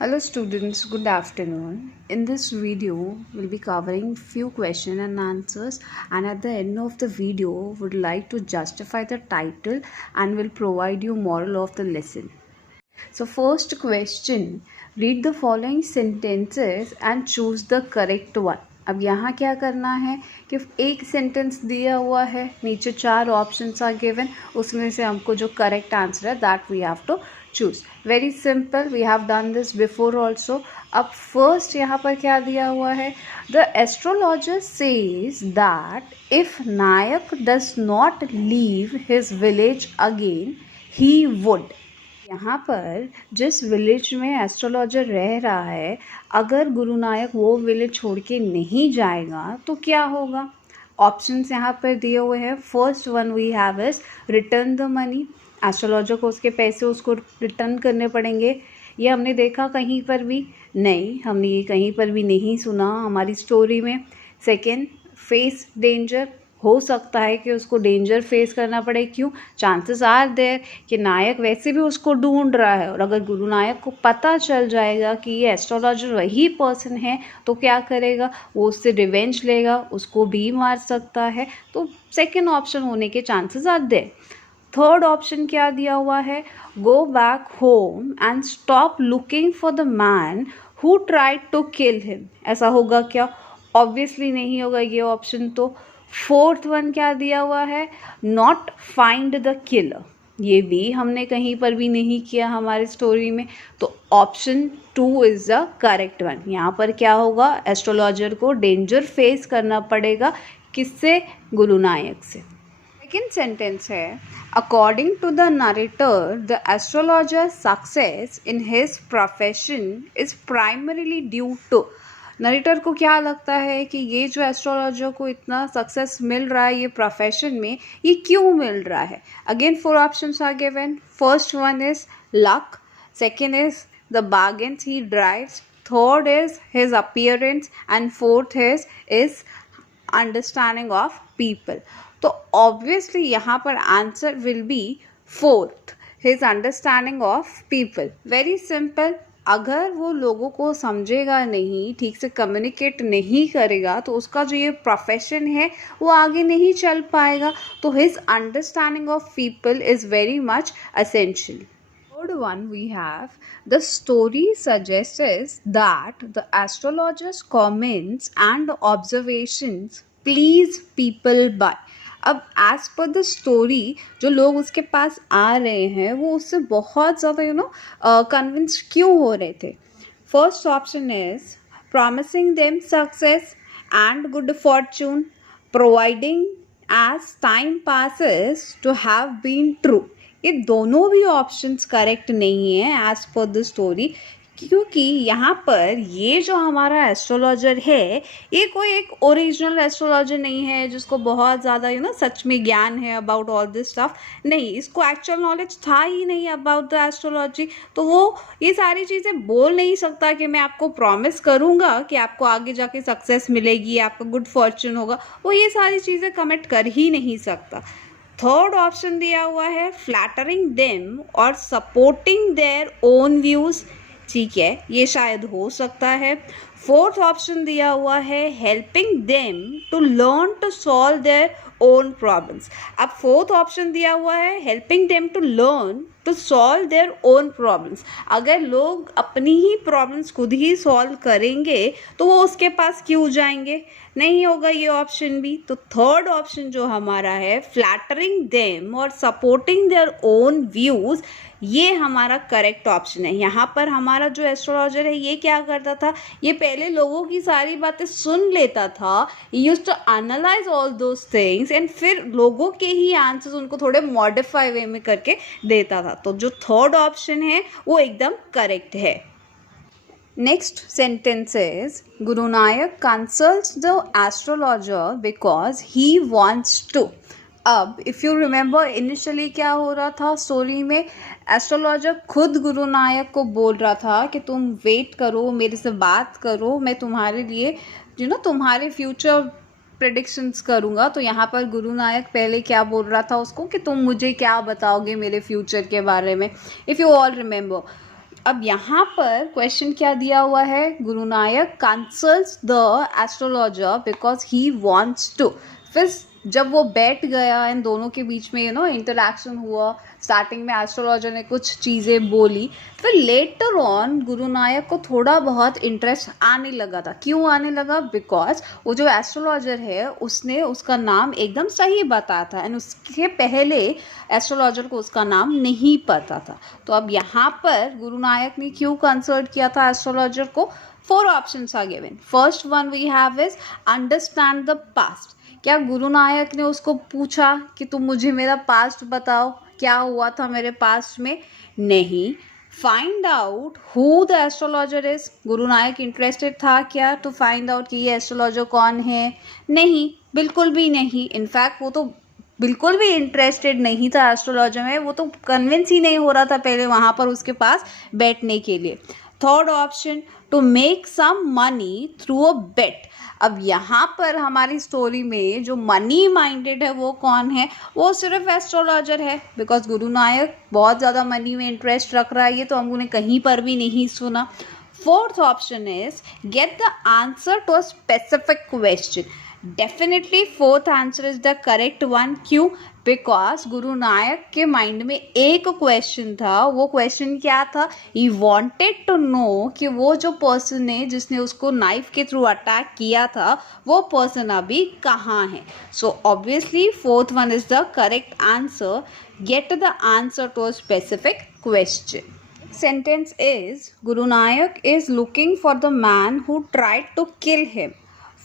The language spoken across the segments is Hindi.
Hello students, good afternoon. In this video, we'll be covering few question and answers, and at the end of the video, would like to justify the title and will provide you moral of the lesson. So first question, read the following sentences and choose the correct one. अब यहाँ क्या करना है कि एक सेंटेंस दिया हुआ है, नीचे 4 ऑप्शंस आर गिवन, उसमें से हमको जो करेक्ट आंसर है that we have to choose. Very simple, we have done this before also. अब फर्स्ट यहाँ पर क्या दिया हुआ है, the astrologer says that if Nayak does not leave his village again he would. यहाँ पर जिस विलेज में एस्ट्रोलॉजर रह रहा है, अगर गुरु नायक वो विलेज छोड़ के नहीं जाएगा तो क्या होगा. ऑप्शंस यहाँ पर दिए हुए हैं. First one we have is return the money. Astrologer को उसके पैसे उसको रिटर्न करने पड़ेंगे. ये हमने देखा कहीं पर भी नहीं, हमने ये कहीं पर भी नहीं सुना हमारी स्टोरी में. Second, face danger. हो सकता है कि उसको डेंजर फेस करना पड़े. क्यों? चांसेस आर देयर कि नायक वैसे भी उसको ढूंढ रहा है, और अगर गुरु नायक को पता चल जाएगा कि ये एस्ट्रोलॉजर वही पर्सन है तो क्या करेगा, वो उससे रिवेंज लेगा, उसको भी मार सकता है. तो सेकेंड ऑप्शन होने के chances are there. Third option क्या दिया हुआ है, go back home and stop looking for the man who tried to kill him. ऐसा होगा क्या? ऑब्वियसली नहीं होगा ये ऑप्शन. तो फोर्थ वन क्या दिया हुआ है, नॉट फाइंड द किलर. ये भी हमने कहीं पर भी नहीं किया हमारी स्टोरी में. तो option 2 is the correct one. यहाँ पर क्या होगा, एस्ट्रोलॉजर को डेंजर फेस करना पड़ेगा. किससे? गुरु नायक से. सेकेंड सेंटेंस है, according to the narrator the astrologer success in his profession is primarily due to. Narrator को क्या लगता है कि ये जो एस्ट्रोलॉजर को इतना सक्सेस मिल रहा है ये प्रोफेशन में, ये क्यों मिल रहा है. Again 4 options are given. First one is luck, second is the bargains he drives, third is his appearance and fourth is understanding of people. तो ऑब्वियसली यहाँ पर answer will be fourth, his understanding of people. Very simple. अगर वो लोगों को समझेगा नहीं, ठीक से कम्युनिकेट नहीं करेगा, तो उसका जो ये प्रोफेशन है वो आगे नहीं चल पाएगा. तो his understanding of people is very much essential. Third one we have, the story suggests that the astrologer's comments and observations please people by. अब एज पर द स्टोरी जो लोग उसके पास आ रहे हैं वो उससे बहुत ज़्यादा कन्विंस क्यों हो रहे थे. First option is promising them success and good fortune, providing as time passes to have been true. ये दोनों भी ऑप्शंस करेक्ट नहीं है एज पर द स्टोरी, क्योंकि यहाँ पर ये जो हमारा एस्ट्रोलॉजर है ये कोई एक ओरिजिनल एस्ट्रोलॉजर नहीं है जिसको बहुत ज़्यादा सच में ज्ञान है अबाउट ऑल दिस स्टफ. नहीं, इसको एक्चुअल नॉलेज था ही नहीं अबाउट द एस्ट्रोलॉजी. तो वो ये सारी चीज़ें बोल नहीं सकता कि मैं आपको प्रॉमिस करूँगा कि आपको आगे जाके सक्सेस मिलेगी, आपका गुड फॉर्चून होगा. वो ये सारी चीज़ें कमिट कर ही नहीं सकता. थर्ड ऑप्शन दिया हुआ है फ्लैटरिंग देम और सपोर्टिंग देयर ओन व्यूज़. ठीक है, ये शायद हो सकता है. फोर्थ ऑप्शन दिया हुआ है helping them to learn to solve their own problems. अब फोर्थ ऑप्शन दिया हुआ है helping them to learn to solve their own problems. अगर लोग अपनी ही प्रॉब्लम्स खुद ही सॉल्व करेंगे तो वो उसके पास क्यों जाएंगे. नहीं होगा ये ऑप्शन भी. तो थर्ड ऑप्शन जो हमारा है फ्लैटरिंग देम और सपोर्टिंग देयर ओन व्यूज़, ये हमारा करेक्ट ऑप्शन है. यहाँ पर हमारा जो एस्ट्रोलॉजर है ये क्या करता था, ये पहले लोगों की सारी बातें सुन लेता था, used to analyse all those things and फिर लोगों के ही आंसर्स उनको थोड़े मॉडिफाई वे में करके देता था. तो जो थर्ड ऑप्शन है वो एकदम करेक्ट है. Next sentence is, Guru Nayak consults the astrologer because he wants to. अब इफ़ यू रिमेंबर इनिशियली क्या हो रहा था स्टोरी में, एस्ट्रोलॉजर खुद गुरु नायक को बोल रहा था कि तुम वेट करो, मेरे से बात करो, मैं तुम्हारे लिए तुम्हारे फ्यूचर प्रेडिक्शंस करूँगा. तो यहाँ पर गुरु नायक पहले क्या बोल रहा था उसको कि तुम मुझे क्या बताओगे मेरे फ्यूचर के बारे में. इफ़ यू ऑल रिमेंबर, अब यहाँ पर क्वेश्चन क्या दिया हुआ है, Gurunayak consults the astrologer because he wants to. फिर जब वो बैठ गया, इन दोनों के बीच में इंटरेक्शन हुआ, स्टार्टिंग में एस्ट्रोलॉजर ने कुछ चीज़ें बोली, फिर लेटर ऑन गुरुनायक को थोड़ा बहुत इंटरेस्ट आने लगा था। क्यों आने लगा? बिकॉज वो जो एस्ट्रोलॉजर है उसने उसका नाम एकदम सही बताया था एंड उसके पहले एस्ट्रोलॉजर को उसका नाम नहीं पता था। तो अब यहाँ पर गुरुनायक ने क्यों कंसल्ट किया था एस्ट्रोलॉजर को? 4 options are given. First one we have is understand the past. क्या गुरुनायक ने उसको पूछा कि तुम मुझे मेरा पास्ट बताओ, क्या हुआ था मेरे पास्ट में? नहीं। Find out who the astrologer is. Gurunayak interested था क्या टू फाइंड आउट कि ये एस्ट्रोलॉजर कौन है? नहीं, बिल्कुल भी नहीं। इनफैक्ट वो तो बिल्कुल भी इंटरेस्टेड नहीं था एस्ट्रोलॉजर में, वो तो कन्विंस ही नहीं हो रहा था पहले वहाँ पर उसके पास बैठने के लिए। Third option, to make some money through a bet. अब यहाँ पर हमारी स्टोरी में जो मनी माइंडेड है वो कौन है? वो सिर्फ एस्ट्रोलॉजर है, बिकॉज गुरुनायक बहुत ज़्यादा मनी में इंटरेस्ट रख रहा है, ये तो हमने कहीं पर भी नहीं सुना। Fourth option is get the answer to a specific question. Definitely fourth answer is the correct one. क्यों? बिकॉज गुरुनायक के माइंड में एक क्वेश्चन था। वो क्वेश्चन क्या था? ही वॉन्टेड टू नो कि वो जो पर्सन है जिसने उसको नाइफ के थ्रू अटैक किया था, वो पर्सन अभी कहाँ है। So obviously fourth one is the correct answer. Get the answer to a specific question. Sentence is Gurunayak is looking for the man who tried to kill him.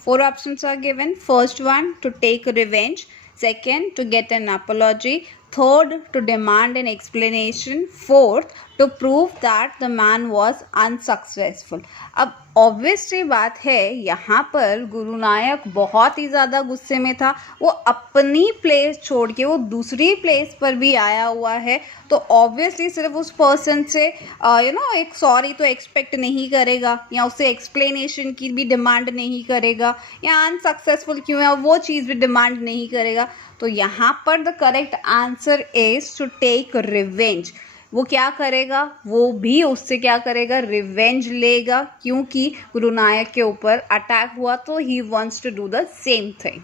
4 options are given. First one, to take revenge. Second, to get an apology. Third, to demand an explanation. Fourth, to prove that the man was unsuccessful. अब ऑब्वियस सी बात है, यहाँ पर गुरुनायक बहुत ही ज़्यादा गुस्से में था। वो अपनी प्लेस छोड़ के वो दूसरी प्लेस पर भी आया हुआ है, तो ऑब्वियसली सिर्फ उस पर्सन से एक सॉरी तो एक्सपेक्ट नहीं करेगा, या उससे एक्सप्लेनेशन की भी डिमांड नहीं करेगा, या अनसक्सेसफुल क्यों है वो चीज़ भी डिमांड नहीं करेगा। तो यहाँ पर the correct answer is to take revenge. वो क्या करेगा? वो भी उससे क्या करेगा? रिवेंज लेगा, क्योंकि गुरुनायक के ऊपर अटैक हुआ, तो he wants to do the same thing.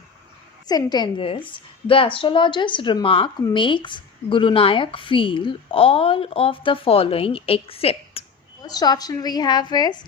Sentences. The astrologer's remark makes Gurunayak feel all of the following except. First option we have is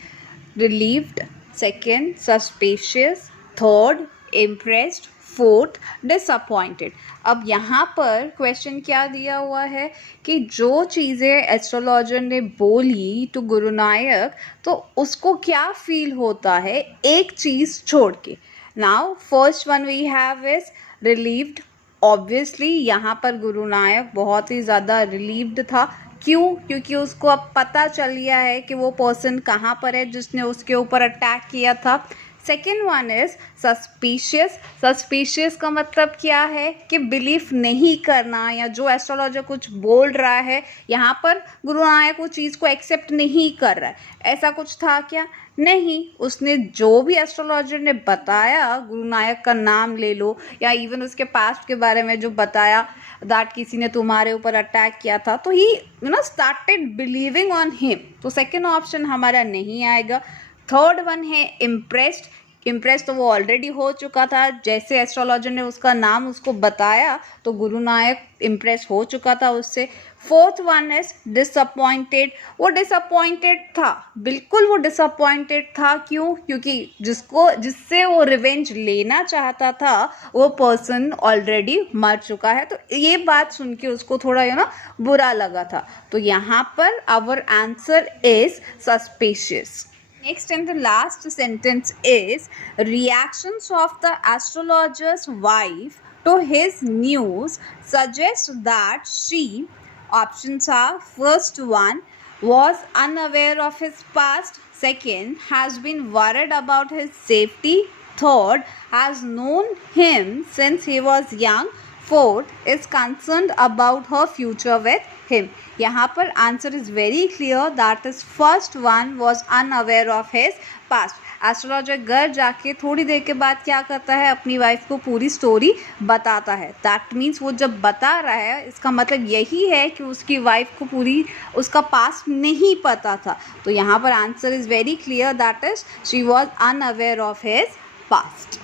relieved, second suspicious, third impressed, fourth disappointed. अब यहाँ पर क्वेश्चन क्या दिया हुआ है कि जो चीज़ें एस्ट्रोलॉजर ने बोली टू गुरुनायक, तो उसको क्या फील होता है एक चीज़ छोड़ के. Now first one we have is relieved. Obviously यहाँ पर गुरुनायक बहुत ही ज़्यादा रिलीव्ड था. क्यों? क्योंकि उसको अब पता चल गया है कि वो पर्सन कहाँ पर है जिसने उसके ऊपर अटैक किया था. Second one is suspicious. Suspicious का मतलब क्या है? कि बिलीफ नहीं करना, या जो एस्ट्रोलॉजर कुछ बोल रहा है यहाँ पर गुरुनायक वो चीज़ को एक्सेप्ट नहीं कर रहा है. ऐसा कुछ था क्या? नहीं. उसने जो भी एस्ट्रोलॉजर ने बताया, गुरुनायक का नाम ले लो या इवन उसके पास्ट के बारे में जो बताया, दैट किसी ने तुम्हारे ऊपर अटैक किया था, तो he started believing on him. तो सेकेंड ऑप्शन हमारा नहीं आएगा. थर्ड वन है इम्प्रेस्ड. इम्प्रेस तो वो ऑलरेडी हो चुका था, जैसे एस्ट्रोलॉजर ने उसका नाम उसको बताया तो गुरुनायक इम्प्रेस हो चुका था उससे. Fourth one is disappointed. वो डिसअपॉइंटेड था, बिल्कुल वो डिसअपॉइंटेड था. क्यों? क्योंकि जिससे वो रिवेंज लेना चाहता था वो पर्सन ऑलरेडी मर चुका है, तो ये बात सुन के उसको थोड़ा बुरा लगा था. तो यहाँ per hour answer is suspicious. Next and the last sentence is reactions of the astrologer's wife to his news suggest that she, options are first one, was unaware of his past, second, has been worried about his safety, third, has known him since he was young, fourth, is concerned about her future with him. यहाँ पर answer is very clear, that is first one was unaware of his past. Astrologer घर जाके थोड़ी देर के बाद क्या करता है, अपनी वाइफ को पूरी स्टोरी बताता है. दैट मीन्स वो जब बता रहा है इसका मतलब यही है कि उसकी वाइफ को पूरी उसका पास्ट नहीं पता था. तो यहाँ पर answer is very clear, that is she was unaware of his past.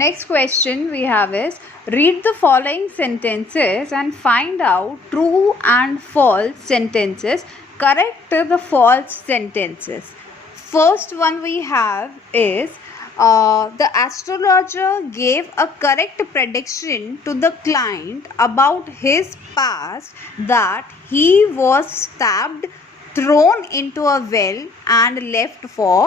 Next question we have is, read the following sentences and find out true and false sentences. Correct the false sentences. First one we have is, the astrologer gave a correct prediction to the client about his past, that he was stabbed, thrown into a well and left for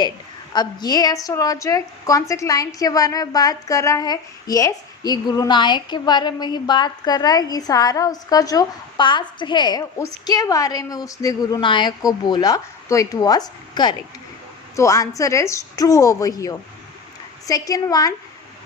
dead. अब ये एस्ट्रोलॉजर कौन से क्लाइंट के बारे में बात कर रहा है? यस, ये गुरु नायक के बारे में ही बात कर रहा है. ये सारा उसका जो पास्ट है उसके बारे में उसने गुरु नायक को बोला, तो इट वाज करेक्ट. तो answer is true over here. Second one,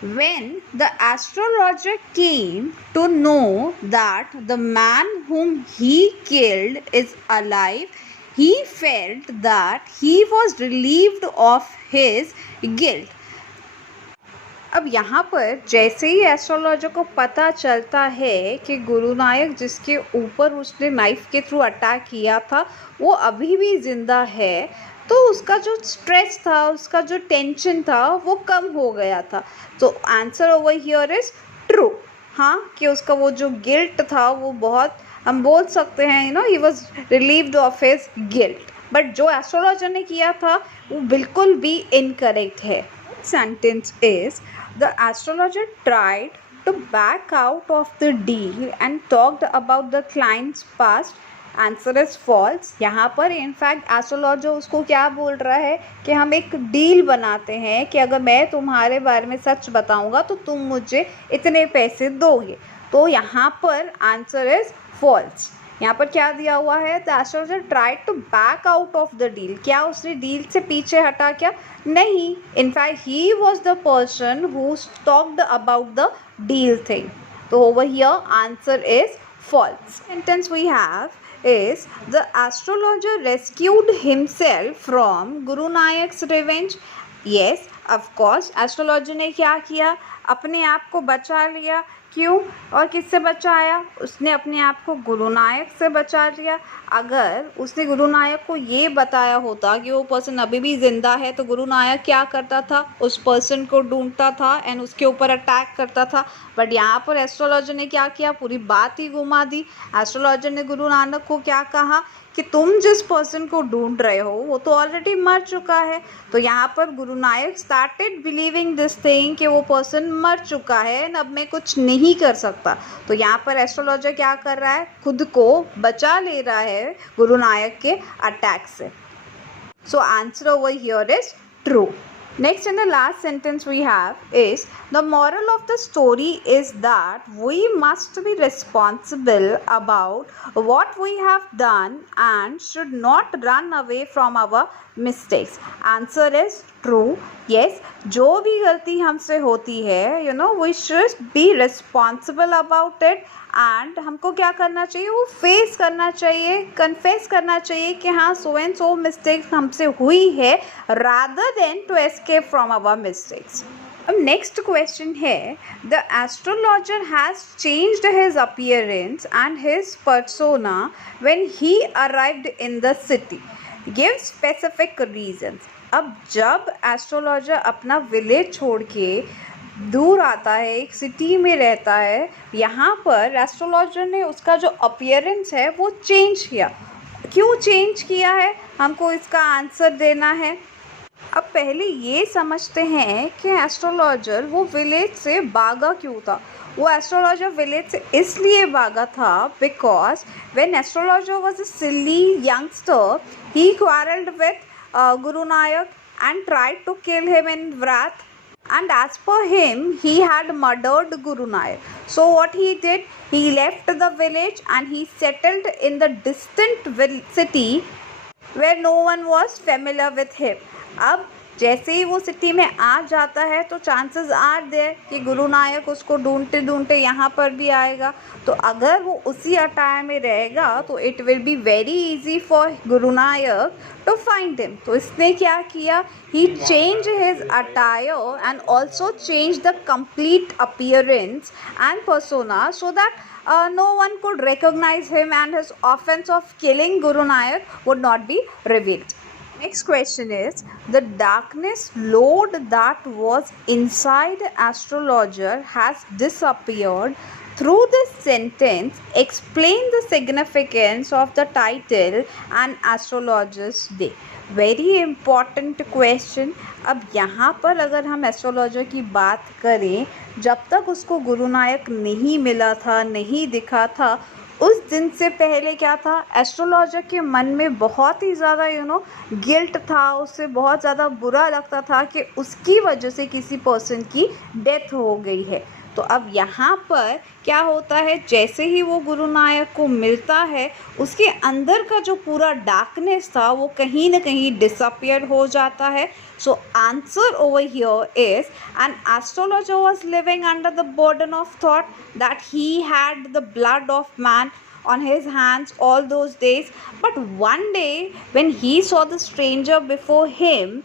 when the astrologer came to know that the man whom he killed is alive, he felt that he was relieved of his guilt. अब यहाँ पर जैसे ही एस्ट्रोलॉजर को पता चलता है कि गुरु नायक जिसके ऊपर उसने नाइफ के थ्रू अटैक किया था वो अभी भी जिंदा है, तो उसका जो स्ट्रेस था, उसका जो टेंशन था वो कम हो गया था. तो answer over here is true. हाँ, कि उसका वो जो गिल्ट था वो बहुत, हम बोल सकते हैं he was relieved of his guilt. But जो एस्ट्रोलॉजर ने किया था वो बिल्कुल भी इनकरेक्ट है. Sentence is, the astrologer tried to back out of the deal and talked about the client's past. Answer is false. यहाँ पर इनफैक्ट एस्ट्रोलॉजर उसको क्या बोल रहा है कि हम एक डील बनाते हैं कि अगर मैं तुम्हारे बारे में सच बताऊंगा तो तुम मुझे इतने पैसे दोगे. तो यहाँ पर आंसर इज फॉल्स. यहाँ पर क्या दिया हुआ है, the astrologer tried to back out of the deal. क्या उसने डील से पीछे हटा? क्या नहीं. In fact he was the person who talked about the deal thing. तो over here answer is false. Sentence we have is, the astrologer rescued himself from Guru Nayak's revenge. Yes, of course, astrologer ने क्या किया, अपने आप को बचा लिया. क्यों और किससे बचाया? उसने अपने आप को गुरु नायक से बचा लिया. अगर उसने गुरु नायक को ये बताया होता कि वो पर्सन अभी भी जिंदा है, तो गुरु नायक क्या करता था, उस पर्सन को ढूंढता था एंड उसके ऊपर अटैक करता था. बट यहाँ पर एस्ट्रोलॉजर ने क्या किया, पूरी बात ही घुमा दी. एस्ट्रोलॉजर ने गुरु नानक को क्या कहा कि तुम जिस पर्सन को ढूंढ रहे हो वो तो ऑलरेडी मर चुका है. तो यहाँ पर गुरु नायक स्टार्टेड बिलीविंग दिस थिंग कि वो पर्सन मर चुका है एंड अब मैं कुछ नहीं कर सकता. तो यहाँ पर एस्ट्रोलॉजर क्या कर रहा है, खुद को बचा ले रहा है गुरु नायक के अटैक से. So answer over here is true. Next and the last sentence we have is, the moral of the story is that we must be responsible about what we have done and should not run away from our mistakes. Answer is true. Yes, जो भी गलती हमसे होती है we should be responsible about it. And हमको क्या करना चाहिए, वो फेस करना चाहिए, कन्फेस करना चाहिए कि हाँ सो एंड सो मिस्टेक हमसे हुई है, rather than to escape from our mistakes. अब नेक्स्ट क्वेश्चन है, the astrologer has changed his appearance and his persona when he arrived in the city. Give specific reasons. अब जब एस्ट्रोलॉजर अपना विलेज छोड़ के दूर आता है, एक सिटी में रहता है, यहाँ पर एस्ट्रोलॉजर ने उसका जो अपीयरेंस है वो चेंज किया. क्यों चेंज किया है, हमको इसका आंसर देना है. अब पहले ये समझते हैं कि एस्ट्रोलॉजर वो विलेज से भागा क्यों था. वो एस्ट्रोलॉजर विलेज से इसलिए भागा था because when astrologer was a silly youngster he quarrelled with Guru Nayak and tried to kill him in wrath. And as per him, he had murdered Guru Nayak. So what he did, he left the village and he settled in the distant city where no one was familiar with him. अब जैसे ही वो सिटी में आ जाता है तो चांसेस आर देयर कि गुरु नायक उसको ढूंढते ढूंढते यहाँ पर भी आएगा। तो अगर वो उसी अटायर में रहेगा तो it will be very easy for Guru Nayak to find him. तो इसने क्या किया, he change his attire and also change the complete appearance and persona so that no one could recognize him and his offense of killing Guru Nanak would not be revealed. Next question is, the darkness lord that was inside astrologer has disappeared. Through this sentence, explain the significance of the title and astrologer's day. Very important question. अब यहाँ पर अगर हम एस्ट्रोलॉजर की बात करें, जब तक उसको गुरु नायक नहीं मिला था, नहीं दिखा था, उस दिन से पहले क्या था, एस्ट्रोलॉजर के मन में बहुत ही ज़्यादा गिल्ट था, उससे बहुत ज़्यादा बुरा लगता था कि उसकी वजह से किसी पर्सन की डेथ हो गई है। तो अब यहाँ पर क्या होता है, जैसे ही वो गुरु नायक को मिलता है, उसके अंदर का जो पूरा डार्कनेस था वो कहीं ना कहीं डिसअपियर हो जाता है। So answer over here is, an astrologer was living under the burden of thought that he had the blood of man on his hands all those days. But one day when he saw the stranger before him,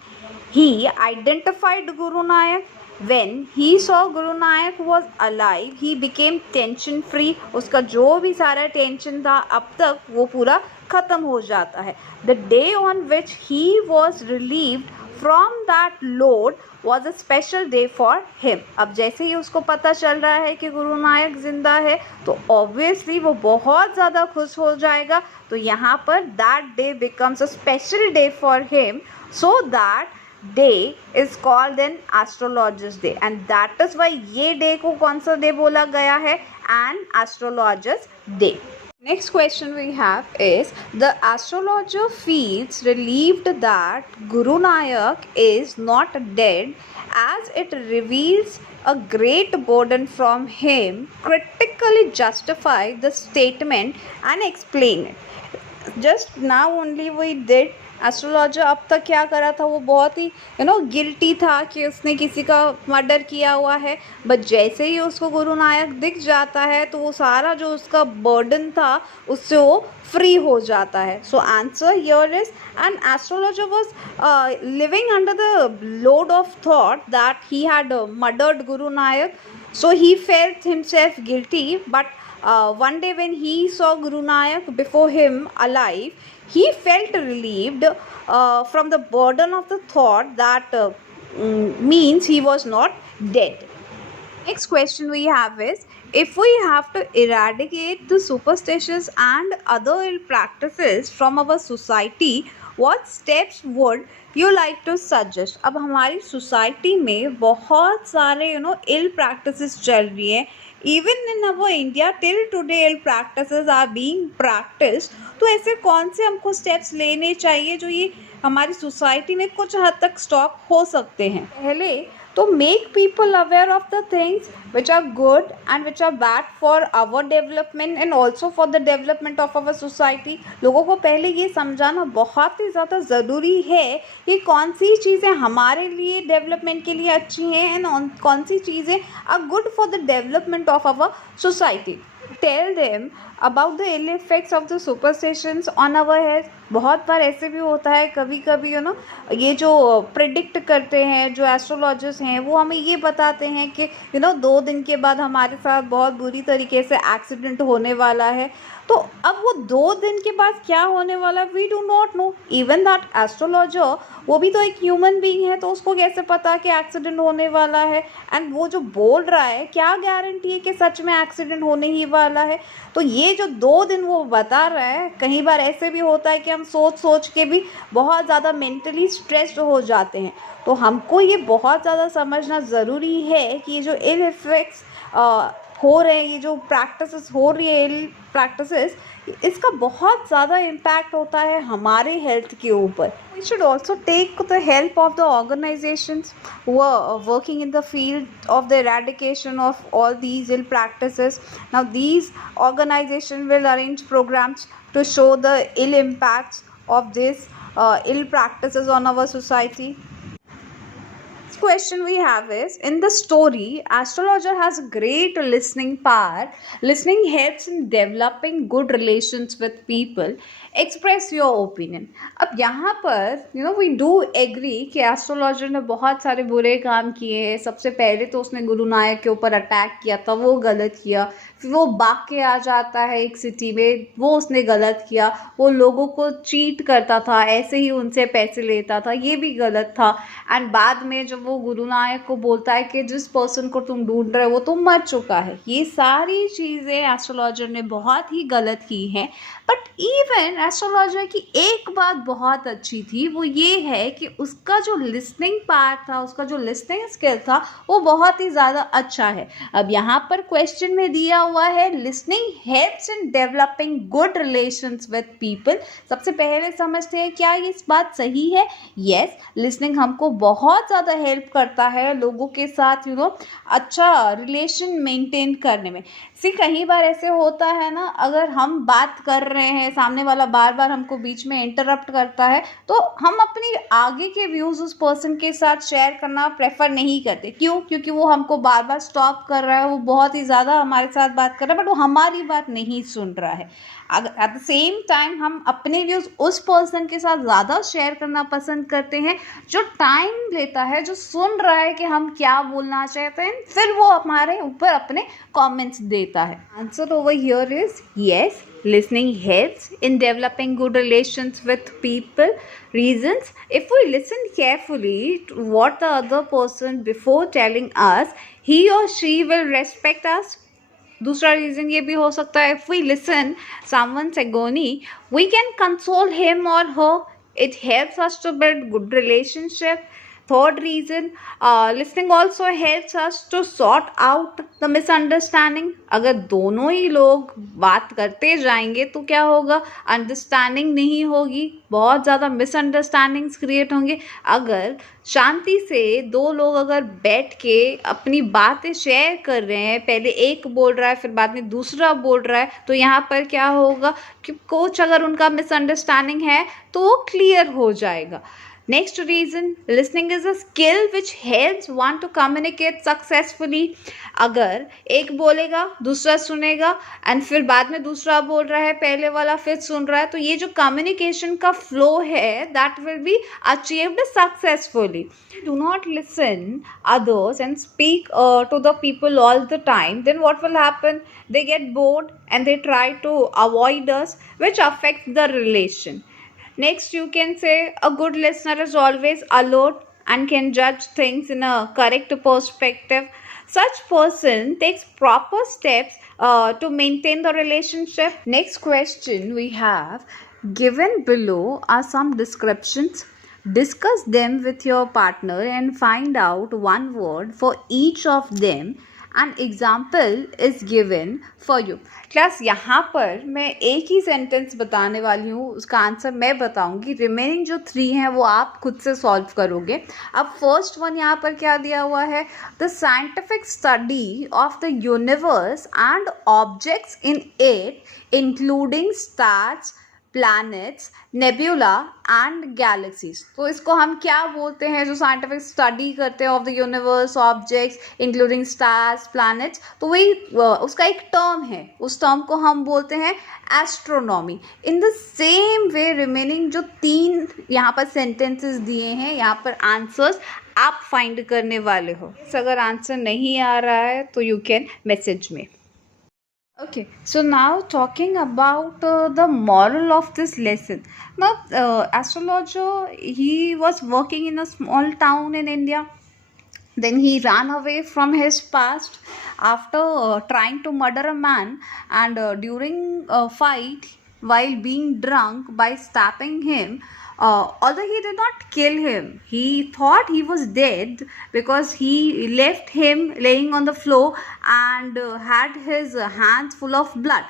he identified Guru Nayak. When he saw Guru Nayak was alive, he became tension free. उसका जो भी सारा टेंशन था अब तक वो पूरा ख़त्म हो जाता है। The day on which he was relieved from that load was a special day for him. अब जैसे ही उसको पता चल रहा है कि गुरु नायक जिंदा है तो obviously वो बहुत ज़्यादा खुश हो जाएगा। तो यहाँ पर that day becomes a special day for him, so that day is called an astrologer's day, and that is why ये day को कौन सा day बोला गया है, an astrologer's day. Next question we have is, the astrologer feels relieved that Guru Nayak is not dead as it reveals a great burden from him. Critically justify the statement and explain it. Just now only we did astrologer अब तक क्या करा था, वो बहुत ही गिल्टी था कि उसने किसी का मर्डर किया हुआ है। बट जैसे ही उसको गुरु नायक दिख जाता है तो वो सारा जो उसका बर्डन था उससे वो फ्री हो जाता है। So answer here is, an astrologer was living under the load of thought that he had murdered Guru Nayak, so he felt himself guilty. But one day when he saw Guru Nayak before him alive, he felt relieved from the burden of the thought that means he was not dead. Next question we have is, if we have to eradicate the superstitions and other ill practices from our society, what steps would you like to suggest? अब हमारी सोसाइटी में बहुत सारे ill practices चल रही है। Even in our India till today ill practices are being practiced. तो ऐसे कौन से हमको steps लेने चाहिए जो ये हमारी सोसाइटी में कुछ हद तक स्टॉप हो सकते हैं? पहले तो make people aware of the things which are good and which are bad for our development and also for the development of our society. लोगों को पहले ये समझाना बहुत ही ज़्यादा ज़रूरी है कि कौन सी चीज़ें हमारे लिए डेवलपमेंट के लिए अच्छी हैं एंड कौन सी चीज़ें are good for the development of our society. Tell them about the ill effects of the superstitions on our health. बहुत बार ऐसे भी होता है, कभी कभी ये जो प्रिडिक्ट करते हैं जो एस्ट्रोलॉजर्स हैं वो हमें ये बताते हैं कि 2 दिन के बाद हमारे साथ बहुत बुरी तरीके से एक्सीडेंट होने वाला है। तो अब वो 2 दिन के बाद क्या होने वाला है, we do not know. Even that astrologer, वो भी तो एक ह्यूमन बीइंग है, तो उसको कैसे पता कि एक्सीडेंट होने वाला है? एंड वो जो बोल रहा है, क्या गारंटी है कि सच में एक्सीडेंट होने ही वाला है? तो ये जो 2 दिन वो बता रहा है, कई बार ऐसे भी होता है कि हम सोच के भी बहुत ज़्यादा मेंटली स्ट्रेस्ड हो जाते हैं। तो हमको ये बहुत ज़्यादा समझना ज़रूरी है कि ये जो इल इफेक्ट्स हो रहे हैं, ये जो प्रैक्टिसेस हो रही है इल प्रैक्टिसेस, इसका बहुत ज़्यादा इम्पैक्ट होता है हमारे हेल्थ के ऊपर। We should also take the help of the organisations who are working in the field of the eradication of all these ill practices. Now these organizations will arrange programs to show the ill impacts of these ill practices on our society. Next question we have is, in the story, astrologer has great listening power. Listening helps in developing good relations with people. Express your opinion. अब यहाँ पर we do agree कि एस्ट्रोलॉजर ने बहुत सारे बुरे काम किए हैं. सबसे पहले तो उसने गुरु नानक के ऊपर अटैक किया था, वो गलत किया. फिर वो भाग के आ जाता है एक सिटी में, वो उसने गलत किया. वो लोगों को चीट करता था, ऐसे ही उनसे पैसे लेता था, ये भी गलत था. एंड बाद में जब वो गुरु नानक को बोलता है कि जिस पर्सन को तुम ढूंढ रहे हो वो तो मर चुका है, ये सारी चीज़ें एस्ट्रोलॉजर ने बहुत ही गलत की हैं. बट इवन एस्ट्रोलॉजर की एक बात बहुत अच्छी थी, वो ये है कि उसका जो लिसनिंग पार्ट था, उसका जो लिसनिंग स्किल था, वो बहुत ही ज़्यादा अच्छा है. अब यहाँ पर क्वेश्चन में दिया हुआ है, listening helps in developing good relations with people. सबसे पहले समझते हैं क्या ये इस बात सही है. यस, लिसनिंग हमको बहुत ज़्यादा हेल्प करता है लोगों के साथ अच्छा रिलेशन मेंटेन करने में. कई बार ऐसे होता है ना, अगर हम बात कर रहे हैं, सामने वाला बार बार हमको बीच में इंटरप्ट करता है, तो हम अपनी आगे के व्यूज़ उस पर्सन के साथ शेयर करना प्रेफर नहीं करते. क्यों? क्योंकि वो हमको बार बार स्टॉप कर रहा है, वो बहुत ही ज़्यादा हमारे साथ बात कर रहा है, बट वो हमारी बात नहीं सुन रहा है. एट द सेम टाइम हम अपने व्यूज़ उस पर्सन के साथ ज़्यादा शेयर करना पसंद करते हैं जो टाइम लेता है, जो सुन रहा है कि हम क्या बोलना चाहते हैं, फिर वो हमारे ऊपर अपने कमेंट्स देता है. Answer over here is yes, listening helps in developing good relations with people. Reasons: if we listen carefully to what the other person before telling us, he or she will respect us. दूसरा रीज़न ये भी हो सकता है, if we listen someone's agony, we can console him or her. It helps us to build good relationship. Third reason, listening also helps us to sort out the misunderstanding. अगर दोनों ही लोग बात करते जाएंगे तो क्या होगा, अंडरस्टैंडिंग नहीं होगी, बहुत ज़्यादा मिसअंडरस्टैंडिंग्स क्रिएट होंगे. अगर शांति से दो लोग अगर बैठ के अपनी बातें शेयर कर रहे हैं, पहले एक बोल रहा है फिर बाद में दूसरा बोल रहा है, तो यहाँ पर क्या होगा कि कुछ अगर उनका मिसअंडरस्टैंडिंग है तो वो क्लियर हो जाएगा. Next reason, listening is a skill which helps one to communicate successfully. अगर एक बोलेगा दूसरा सुनेगा एंड फिर बाद में दूसरा बोल रहा है, पहले वाला फिर सुन रहा है, तो ये जो कम्युनिकेशन का फ्लो है that will be achieved successfully. Do not listen others and speak to the people all the time. Then what will happen? They get bored and they try to avoid us, which affects the relation. Next, you can say a good listener is always alert and can judge things in a correct perspective. Such person takes proper steps to maintain the relationship. Next question we have, given below are some descriptions. Discuss them with your partner and find out one word for each of them. An example is given for you. Class यहाँ पर मैं एक ही सेंटेंस बताने वाली हूँ, उसका आंसर मैं बताऊँगी, रिमेनिंग जो 3 हैं वो आप खुद से सॉल्व करोगे. अब फर्स्ट वन यहाँ पर क्या दिया हुआ है, the scientific study of the universe and objects in it including stars, planets, nebula and galaxies. तो इसको हम क्या बोलते हैं, जो साइंटिफिक स्टडी करते हैं of the universe, objects including stars, planets, तो वही उसका एक टर्म है, उस टर्म को हम बोलते हैं astronomy. In the same way remaining जो 3 यहाँ पर सेंटेंसेस दिए हैं, यहाँ पर आंसर्स आप फाइंड करने वाले हो. अगर आंसर नहीं आ रहा है तो यू कैन मैसेज में. Okay, so now talking about the moral of this lesson. Now, astrologer, he was working in a small town in India. Then he ran away from his past after trying to murder a man, and during a fight, while being drunk by stabbing him, although he did not kill him, he thought he was dead because he left him laying on the floor and had his hands full of blood.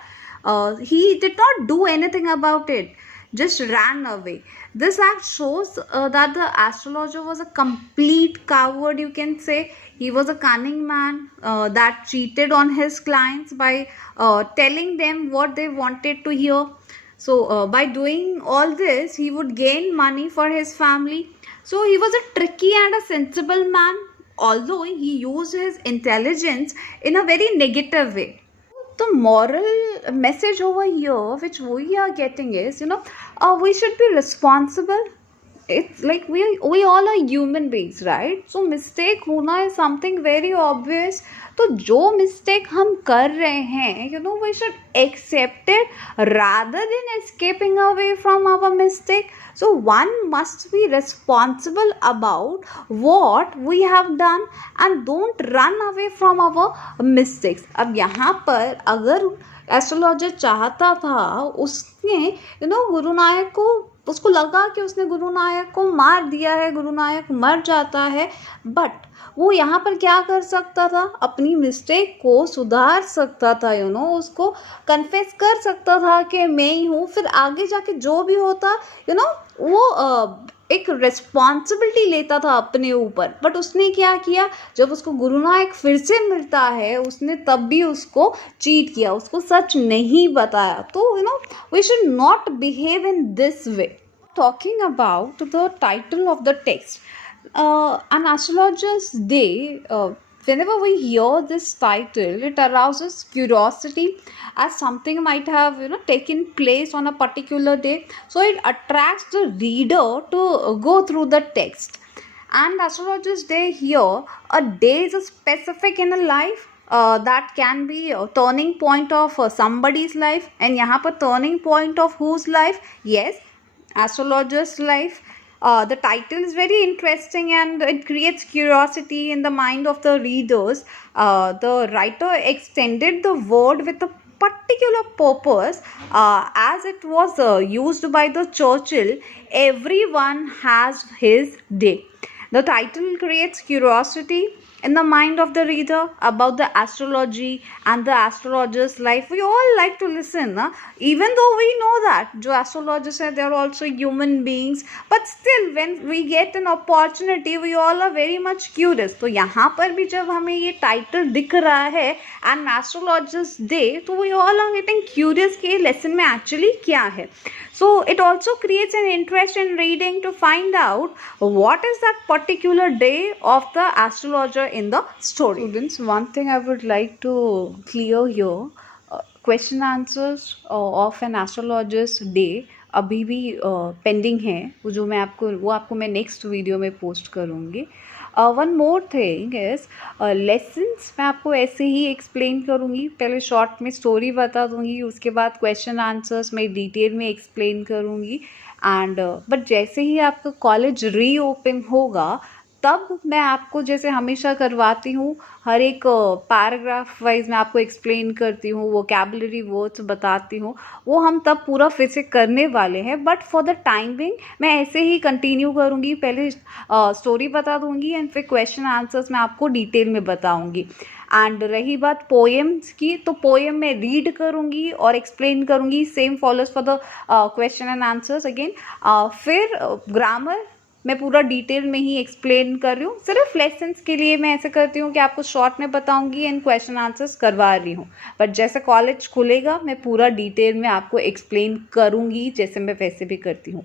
He did not do anything about it, just ran away. This act shows that the astrologer was a complete coward, you can say. He was a cunning man that cheated on his clients by telling them what they wanted to hear. So by doing all this, he would gain money for his family. So he was a tricky and a sensible man, although he used his intelligence in a very negative way. The moral message over here which we are getting is, we should be responsible. It's like we all are human beings, right? So mistake होना is something very obvious. तो जो mistake हम कर रहे हैं, we should accept it rather than escaping away from our mistake. So one must be responsible about what we have done and don't run away from our mistakes. अब यहाँ पर अगर एस्ट्रोलॉजर चाहता था, उसने गुरु नायक को, उसको लगा कि उसने गुरु नायक को मार दिया है, गुरु नायक मर जाता है, बट वो यहाँ पर क्या कर सकता था, अपनी मिस्टेक को सुधार सकता था, उसको कन्फेस कर सकता था कि मैं ही हूँ, फिर आगे जाके जो भी होता, वो एक रिस्पॉन्सिबिलिटी लेता था अपने ऊपर. बट उसने क्या किया, जब उसको गुरु नायक फिर से मिलता है, उसने तब भी उसको चीट किया, उसको सच नहीं बताया. तो we should not behave in this way. Talking about the title of the text, an astrologer's day, whenever we hear this title, it arouses curiosity, as something might have taken place on a particular day. So it attracts the reader to go through the text. And astrologer's day here, a day is a specific in a life that can be a turning point of somebody's life. And यहाँ पर turning point of whose life? Yes, astrologer's life. The title is very interesting and it creates curiosity in the mind of the readers. The writer extended the word with a particular purpose, as it was used by the Churchill. Everyone has his day. The title creates curiosity in the mind of the reader about the astrology and the astrologer's life. We all like to listen, even though we know that jo astrologers are, they are also human beings, but still when we get an opportunity, we all are very much curious. तो यहाँ पर भी जब हमें ये टाइटल दिख रहा है and astrologer's day, तो we all are getting curious कि लेसन में एक्चुअली क्या है. So it also creates an interest in reading to find out what is that particular day of the astrologer in the story. Students, one thing I would like to clear here, question answers of an astrologer's day अभी भी पेंडिंग है, वो आपको मैं नेक्स्ट वीडियो में पोस्ट करूँगी. One more thing is lessons मैं आपको ऐसे ही एक्सप्लेन करूँगी. पहले शॉर्ट में स्टोरी बता दूँगी, उसके बाद क्वेश्चन आंसर्स मैं डिटेल में एक्सप्लेन करूँगी. एंड बट जैसे ही आपका कॉलेज रीओपन होगा, तब मैं आपको जैसे हमेशा करवाती हूँ, हर एक पैराग्राफ वाइज मैं आपको एक्सप्लेन करती हूँ, वोकैबुलरी वर्ड्स बताती हूँ, वो हम तब पूरा फिर से करने वाले हैं. But for the time being मैं ऐसे ही कंटिन्यू करूँगी. पहले स्टोरी बता दूँगी एंड फिर क्वेश्चन आंसर्स मैं आपको डिटेल में बताऊँगी. एंड रही बात पोएम्स की, तो पोएम मैं रीड करूँगी और एक्सप्लेन करूँगी. Same follows for the question and answers again. फिर ग्रामर मैं पूरा डिटेल में ही एक्सप्लेन कर रही हूँ. सिर्फ लेसन्स के लिए मैं ऐसे करती हूँ कि आपको शॉर्ट में बताऊँगी एंड क्वेश्चन आंसर्स करवा रही हूँ. बट जैसे कॉलेज खुलेगा, मैं पूरा डिटेल में आपको एक्सप्लेन करूँगी, जैसे मैं वैसे भी करती हूँ.